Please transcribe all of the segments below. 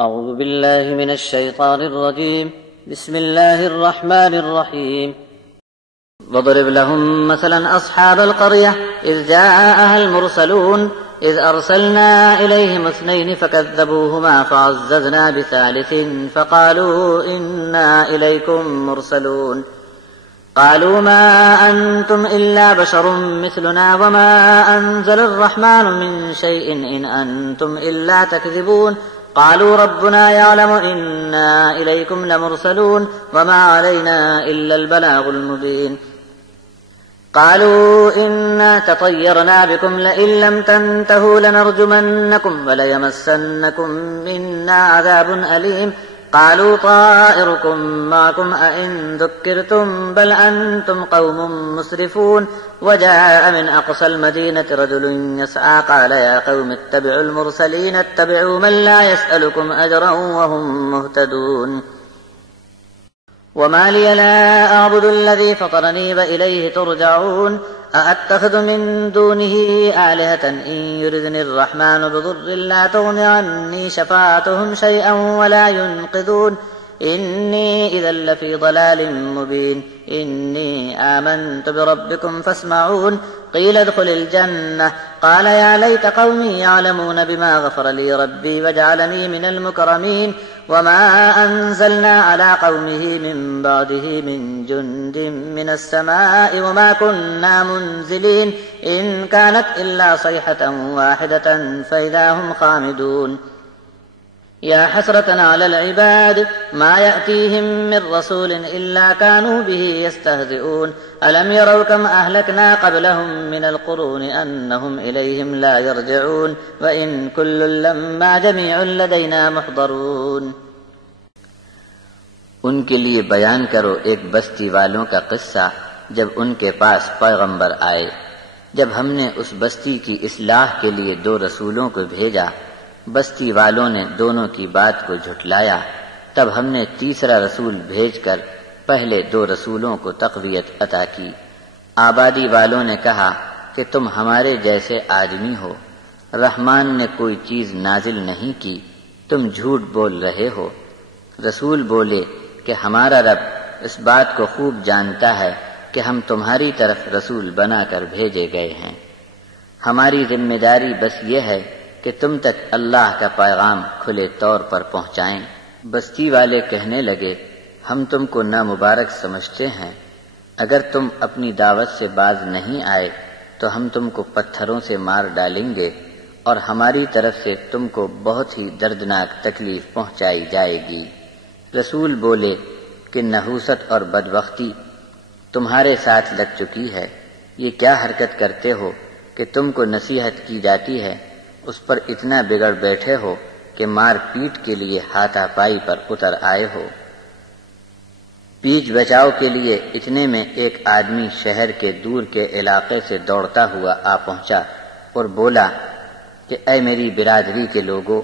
أعوذ بالله من الشيطان الرجيم بسم الله الرحمن الرحيم واضرب لهم مثلا أصحاب القرية إذ جاءها المرسلون إذ أرسلنا إليهم 2 فكذبوهما فعززنا بثالث فقالوا إنا إليكم مرسلون قالوا ما أنتم إلا بشر مثلنا وما أنزل الرحمن من شيء إن أنتم إلا تكذبون قالوا ربنا يعلم إنا إليكم لمرسلون وما علينا إلا البلاغ المبين قالوا إنا تطيرنا بكم لئن لم تنتهوا لنرجمنكم وليمسنكم منا عذاب أليم قالوا طائركم معكم أئن ذكرتم بل أنتم قوم مسرفون وجاء من أقصى المدينة رجل يسعى قال يا قوم اتبعوا المرسلين اتبعوا من لا يسألكم أجرا وهم مهتدون وما لي لا أعبد الذي فطرني وإليه ترجعون أأتخذ من دونه آلهة إن يردني الرحمن بضر لا تغن عني شفاعتهم شيئا ولا ينقذون إني إذا لفي ضلال مبين إني آمنت بربكم فاسمعون قيل ادخل الجنة قال يا ليت قومي يعلمون بما غفر لي ربي وجعلني من المكرمين وما أنزلنا على قومه من بعده من جند من السماء وما كنا منزلين إن كانت إلا صيحة واحدة فإذا هم خامدون يا حسرة على العباد ما يأتيهم من رسول إلا كانوا به يستهزئون ألم يروا كم أهلكنا قبلهم من القرون أنهم إليهم لا يرجعون وإن كل لما جميع لدينا محضرون ان کے لیے بیان کرو ایک بستی والوں کا قصہ جب ان کے پاس پیغمبر آئے، جب ہم نے اس بستی کی اصلاح کے لیے 2 رسولوں کو بھیجا، بستی والوں نے دونوں کی بات کو جھٹلایا، تب ہم نے تیسرا رسول بھیج کر پہلے 2 رسولوں کو تقویت عطا کی۔ آبادی والوں نے کہا کہ تم ہمارے جیسے آدمی ہو، رحمان نے کوئی چیز نازل نہیں کی، تم جھوٹ بول رہے ہو۔ رسول بولے کہ ہمارا رب اس بات کو خوب جانتا ہے کہ ہم تمہاری طرف رسول بنا کر بھیجے گئے ہیں، ہماری ذمہ داری بس یہ ہے کہ تم تک اللہ کا پیغام کھلے طور پر پہنچائیں۔ بستی والے کہنے لگے ہم تم کو نامبارک سمجھتے ہیں، اگر تم اپنی دعوت سے باز نہیں آئے تو ہم تم کو پتھروں سے مار ڈالیں گے اور ہماری طرف سے تم کو بہت ہی دردناک تکلیف پہنچائی جائے گی۔ رسول بولے کہ نحوست اور بدبختی تمہارے ساتھ لگ چکی ہے، یہ کیا حرکت کرتے ہو کہ تم کو نصیحت کی جاتی ہے، اس پر اتنا بگڑ بیٹھے ہو کہ مار پیٹ کے لیے ہاتھا پائی پر اتر آئے ہو۔ پیچ بچاؤ کے لیے اتنے میں ایک آدمی شہر کے دور کے علاقے سے دوڑتا ہوا آ پہنچا اور بولا کہ اے میری برادری کے لوگوں،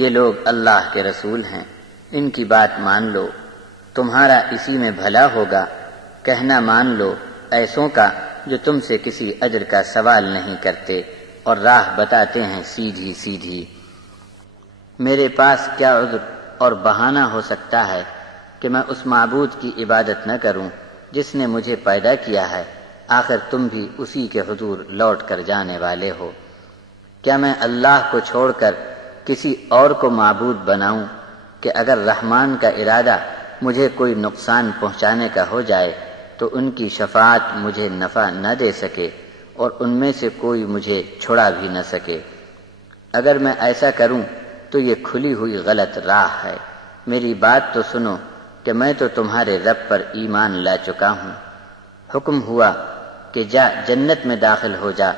یہ لوگ اللہ کے رسول ہیں، ان کی بات مان لو، تمہارا اسی میں بھلا ہوگا۔ کہنا مان لو ایسوں کا جو تم سے کسی اجر کا سوال نہیں کرتے اور راہ بتاتے ہیں سیدھی سیدھی۔ میرے پاس کیا عذر اور بہانہ ہو سکتا ہے کہ میں اس معبود کی عبادت نہ کروں جس نے مجھے پیدا کیا ہے، آخر تم بھی اسی کے حضور لوٹ کر جانے والے ہو۔ کیا میں اللہ کو چھوڑ کر کسی اور کو معبود بناؤں کہ اگر رحمان کا ارادہ مجھے کوئی نقصان پہنچانے کا ہو جائے تو ان کی شفاعت مجھے نفع نہ دے سکے اور ان میں سے کوئی مجھے چھڑا بھی نہ سکے؟ اگر میں ایسا کروں تو یہ کھلی ہوئی غلط راہ ہے۔ میری بات تو سنو کہ میں تو تمہارے رب پر ایمان لا چکا ہوں۔ حکم ہوا کہ جا جنت میں داخل ہو جا۔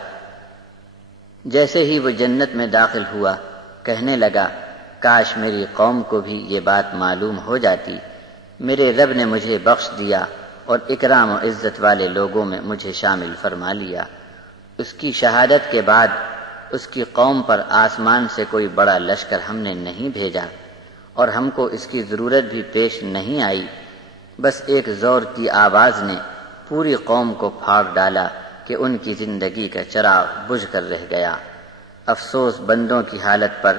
جیسے ہی وہ جنت میں داخل ہوا کہنے لگا کاش میری قوم کو بھی یہ بات معلوم ہو جاتی، میرے رب نے مجھے بخش دیا اور اکرام و عزت والے لوگوں میں مجھے شامل فرما لیا۔ اس کی شہادت کے بعد اس کی قوم پر آسمان سے کوئی بڑا لشکر ہم نے نہیں بھیجا اور ہم کو اس کی ضرورت بھی پیش نہیں آئی، بس ایک زور کی آواز نے پوری قوم کو پھاڑ ڈالا کہ ان کی زندگی کا چراغ بجھ کر رہ گیا۔ افسوس بندوں کی حالت پر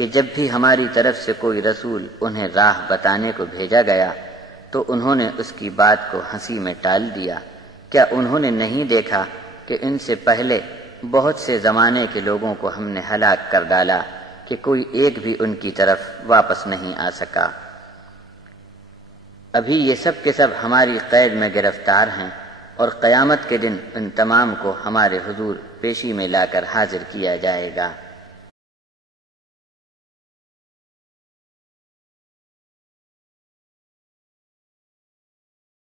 کہ جب بھی ہماری طرف سے کوئی رسول انہیں راہ بتانے کو بھیجا گیا تو انہوں نے اس کی بات کو ہنسی میں ٹال دیا۔ کیا انہوں نے نہیں دیکھا کہ ان سے پہلے بہت سے زمانے کے لوگوں کو ہم نے ہلاک کر ڈالا کہ کوئی ایک بھی ان کی طرف واپس نہیں آ سکا۔ ابھی یہ سب کے سب ہماری قید میں گرفتار ہیں، اور قیامت کے دن ان تمام کو ہمارے حضور پیشی میں لا کر حاضر کیا جائے گا۔